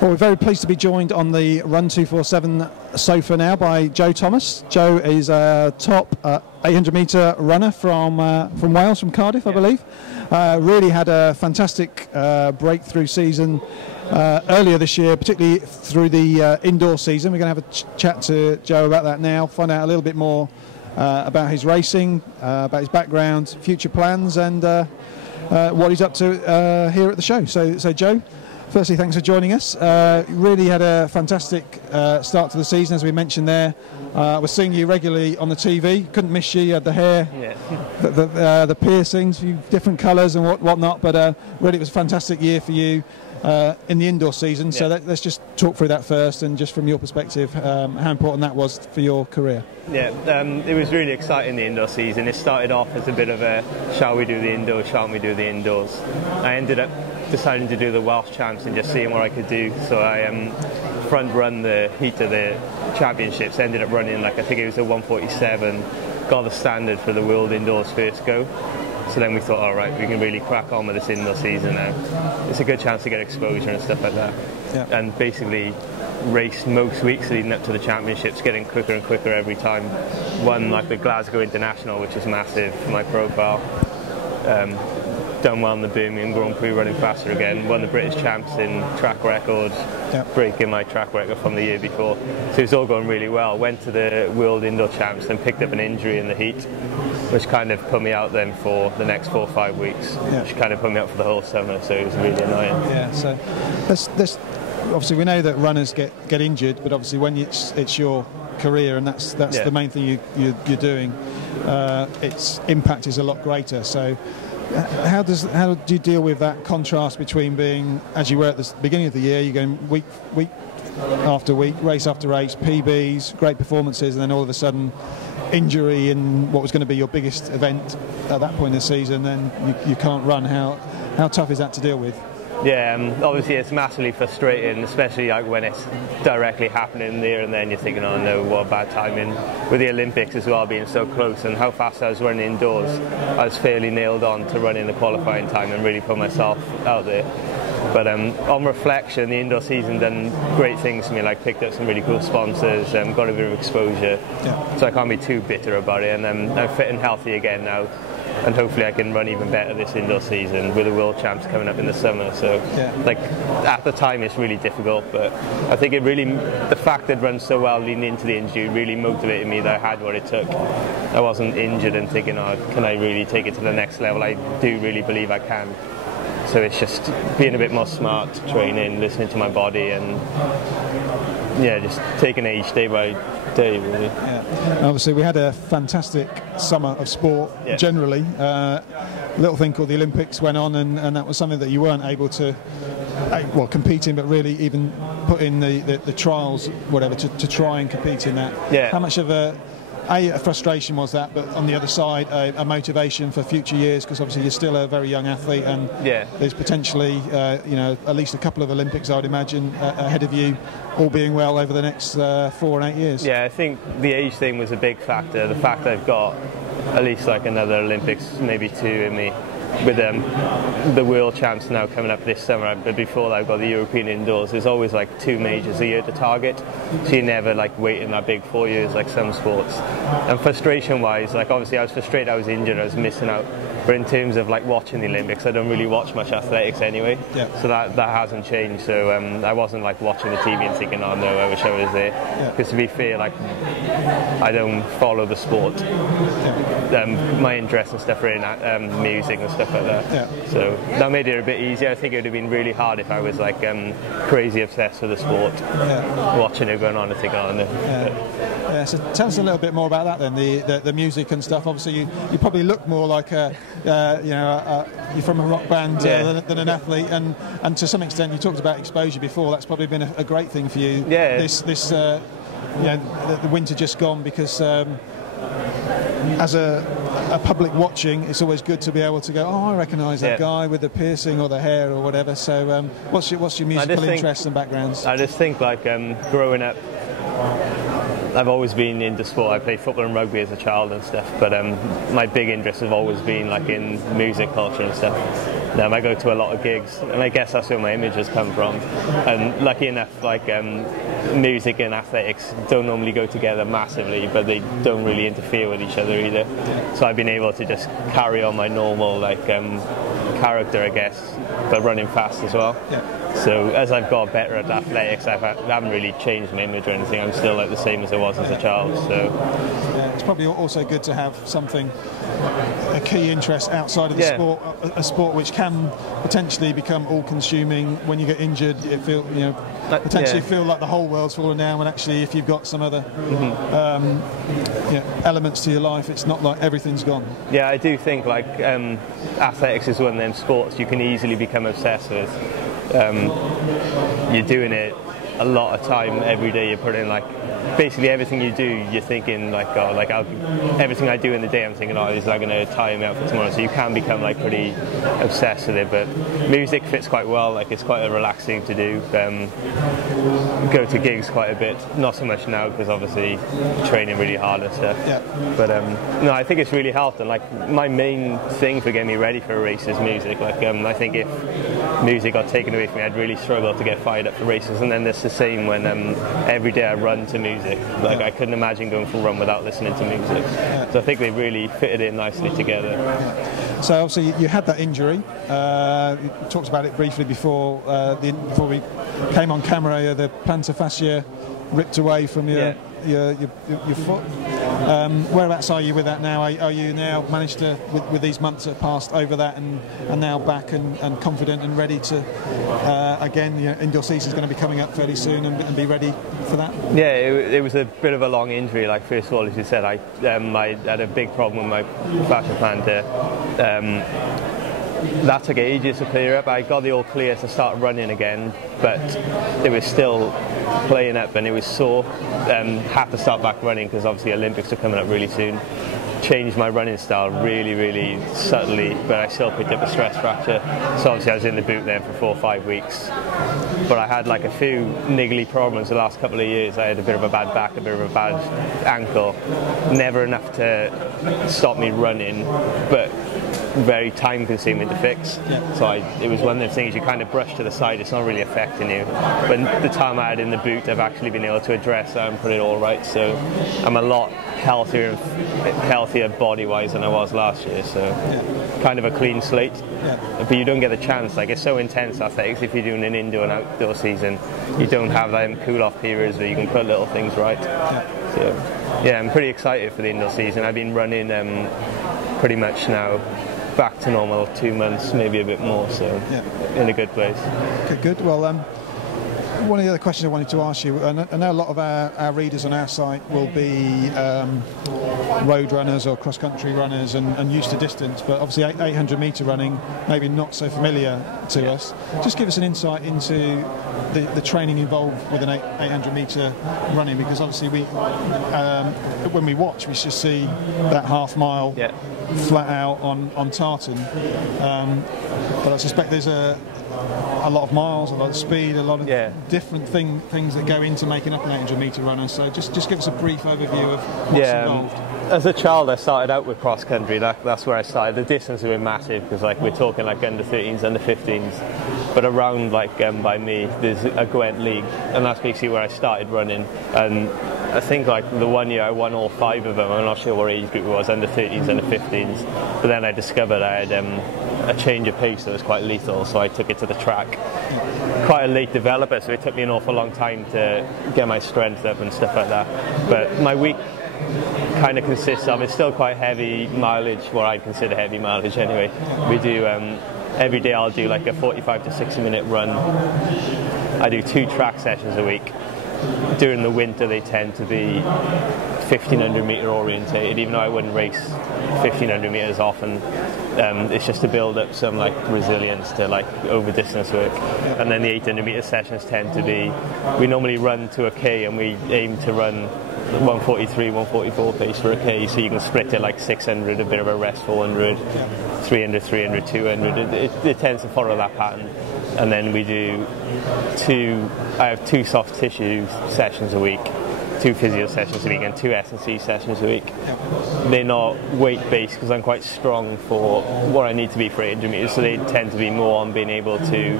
Well, we're very pleased to be joined on the Run 247 sofa now by Joe Thomas. Joe is a top 800-metre runner from Wales, from Cardiff, I believe. Really had a fantastic breakthrough season earlier this year, particularly through the indoor season. We're going to have a chat to Joe about that now, find out a little bit more about his racing, about his background, future plans, and what he's up to here at the show. So Joe, firstly, thanks for joining us. Really had a fantastic start to the season, as we mentioned there. We're seeing you regularly on the TV. Couldn't miss you. You had the hair, the piercings, few different colours and whatnot. But really, it was a fantastic year for you in the indoor season. So let's just talk through that first, and just from your perspective, how important that was for your career. Yeah, it was really exciting, the indoor season. It started off as a bit of a, shall we do the indoors, shan't we do the indoors? I ended up deciding to do the Welsh Champs and just seeing what I could do. So I front run the heat of the championships, ended up running I think it was a 1:47, got the standard for the world indoors first go. So then we thought, all right, we can really crack on with this indoor season now. It's a good chance to get exposure and stuff like that. Yeah. And basically raced most weeks leading up to the championships, getting quicker and quicker every time. Won the Glasgow International, which was massive for my profile. Done well in the Birmingham Grand Prix, running faster again. Won the British Champs in track record, breaking my track record from the year before. So it's all going really well. Went to the World Indoor Champs and picked up an injury in the heat, which kind of put me out then for the next 4 or 5 weeks, which kind of put me out for the whole summer, so it was really annoying. Yeah, so this obviously we know that runners get injured, but obviously when it's your career and that's the main thing you're doing, its impact is a lot greater. So how do you deal with that contrast between being, as you were at the beginning of the year, you're going week after week, race after race, PBs, great performances, and then all of a sudden injury in what was going to be your biggest event at that point in the season, then you can't run. How tough is that to deal with? Yeah, obviously it's massively frustrating, especially when it's directly happening there and then. You're thinking, oh no, what a bad timing. With the Olympics as well being so close and how fast I was running indoors, I was fairly nailed on to running the qualifying time and really put myself out there. But on reflection, the indoor season done great things for me, picked up some really cool sponsors, got a bit of exposure, so I can't be too bitter about it, and I'm fit and healthy again now. And hopefully I can run even better this indoor season with the World Champs coming up in the summer. So, at the time it's really difficult, but I think the fact that I'd run so well leading into the injury really motivated me that I had what it took. I wasn't injured and thinking, oh, can I really take it to the next level? I do really believe I can. So it's just being a bit more smart, training, listening to my body, and just taking it each day by day, really. Yeah. Obviously, we had a fantastic summer of sport generally. A little thing called the Olympics went on, and that was something that you weren't able to, compete in, but really even put in the trials, whatever, to try and compete in that. Yeah. How much of a frustration was that, but on the other side, a motivation for future years, because obviously you're still a very young athlete, and there's potentially, at least a couple of Olympics, I would imagine, ahead of you, all being well over the next 4 and 8 years. Yeah, I think the age thing was a big factor. The fact that I've got at least another Olympics, maybe 2 in me, with the World Champs now coming up this summer, but before that I've got the European Indoors. There's always 2 majors a year to target, so you're never waiting that big 4 years like some sports. And frustration wise, obviously I was frustrated I was injured, I was missing out, but in terms of watching the Olympics, I don't really watch much athletics anyway, so that hasn't changed. So I wasn't watching the TV and thinking, oh no, I wish I was there, because to be fair, I don't follow the sport. My interest and stuff are in music and stuff like that. So that made it a bit easier. I think it would have been really hard if I was crazy obsessed with the sport, watching it going on and thinking, oh no. So tell us a little bit more about that then, the music and stuff. Obviously you probably look more like you're from a rock band than an athlete, and to some extent you talked about exposure before. That's probably been a great thing for you. The winter just gone, because as a public watching, it's always good to be able to go, oh, I recognise that guy with the piercing or the hair or whatever. So what's your musical interests and backgrounds? I just think growing up, I've always been into sport. I played football and rugby as a child and stuff, but my big interest have always been in music, culture and stuff. I go to a lot of gigs, and I guess that's where my image has come from. And lucky enough, like music and athletics don't normally go together massively, but they don't really interfere with each other either. So I've been able to just carry on my normal character, I guess, but running fast as well. So as I've got better at athletics, I haven't really changed my image or anything. I'm still like the same as I was as a child. So it's probably also good to have something, a key interest outside of the sport, a sport which can potentially become all-consuming. When you get injured, it potentially feel like the whole world's falling down. When actually, if you've got some other elements to your life, it's not like everything's gone. Yeah, I do think like athletics is one of them sports you can easily become obsessed with. You're doing it a lot of time every day. You're putting like basically everything you do, you're thinking like, oh, like everything I do in the day, I'm thinking, oh, is that going to tire me out for tomorrow? So you can become like pretty obsessed with it. But music fits quite well. Like it's quite a relaxing to do. Go to gigs quite a bit. Not so much now because obviously training really hard and stuff. But no, I think it's really helped. And like my main thing for getting me ready for a race is music. Like I think if music got taken away from me, I'd really struggle to get fired up for races. And then it's the same when every day I run to music. Like I couldn't imagine going for a run without listening to music. So I think they really fitted in nicely together. So obviously you had that injury. You talked about it briefly before we came on camera. The plantar fascia ripped away from your foot. Whereabouts are you with that now? Are you now managed to, with these months that have passed, over that and now back and confident and ready to, again, indoor season is going to be coming up fairly soon and be ready for that? Yeah, it was a bit of a long injury. Like first of all, as you said, I had a big problem with my fascia plantar. That took ages to clear up. I got the all clear to start running again, but it was still playing up and it was sore. Had to start back running because obviously Olympics are coming up really soon. Changed my running style really, really subtly, but I still picked up a stress fracture. So obviously I was in the boot then for 4 or 5 weeks. But I had like a few niggly problems the last couple of years. I had a bit of a bad back, a bit of a bad ankle. Never enough to stop me running, but very time consuming to fix. So it was one of the things you kind of brush to the side, it's not really affecting you. But the time I had in the boot, I've actually been able to address that and put it all right. So I'm a lot healthier body wise than I was last year. So kind of a clean slate. But you don't get the chance, like it's so intense athletics. If you're doing an indoor and outdoor season, you don't have them cool off periods where you can put little things right. So yeah, I'm pretty excited for the indoor season. I've been running pretty much now back to normal 2 months, maybe a bit more, so in a good place. Good. Well, one of the other questions I wanted to ask you, I know a lot of our readers on our site will be road runners or cross-country runners and used to distance, but obviously 800 metre running maybe not so familiar to us. Just give us an insight into the training involved with an 800 metre running, because obviously when we watch we just see that half mile flat out on tartan, but I suspect there's a lot of miles, a lot of speed, a lot of different things that go into making up an 800 metre runner. So just give us a brief overview of what's involved. As a child, I started out with cross country. That's where I started. The distance was massive because we're talking like under 13s, under 15s. But around by me, there's a Gwent League, and that's basically where I started running. And I think the 1 year I won all 5 of them. I'm not sure what age group it was, under 13s, under 15s. But then I discovered I had a change of pace that was quite lethal, so I took it to the track. Quite a late developer, so it took me an awful long time to get my strength up and stuff like that. But my week kind of consists of, it's still quite heavy mileage, what I consider heavy mileage anyway. We do, every day I'll do like a 45 to 60 minute run. I do 2 track sessions a week. During the winter they tend to be 1500 metre orientated, even though I wouldn't race 1500 metres often. It's just to build up some resilience to over distance work. And then the 800 metre sessions tend to be, we normally run to a K and we aim to run 143, 144 pace for a K, so you can split it 600, a bit of a rest 400, 300, 300, 200. It tends to follow that pattern. And then we do I have 2 soft tissue sessions a week, 2 2 physio sessions a week and 2 S&C sessions a week. They're not weight-based because I'm quite strong for what I need to be for 800 metres, so they tend to be more on being able to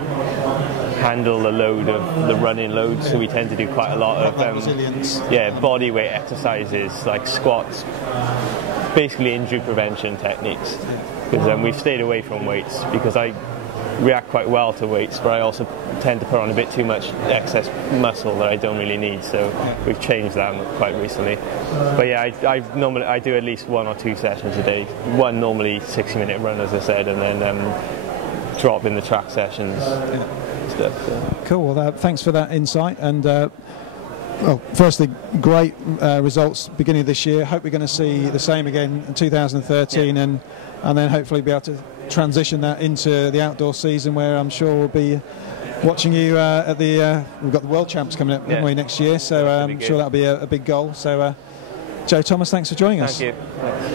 handle the load of the running load. So we tend to do quite a lot of body weight exercises like squats, basically injury prevention techniques. Because we've stayed away from weights because I react quite well to weights, but I also tend to put on a bit too much excess muscle that I don't really need, so we've changed that quite recently. But yeah, I do at least 1 or 2 sessions a day. One normally 60-minute run, as I said, and then drop in the track sessions. Stuff, so. Cool. Well, thanks for that insight. And well, firstly, great results beginning of this year. Hope we're going to see the same again in 2013, and then hopefully be able to transition that into the outdoor season, where I'm sure we'll be watching you at the. We've got the World Champs coming up next year, so I'm sure that'll be a big goal. So, Joe Thomas, thanks for joining us. Thank you. Thanks.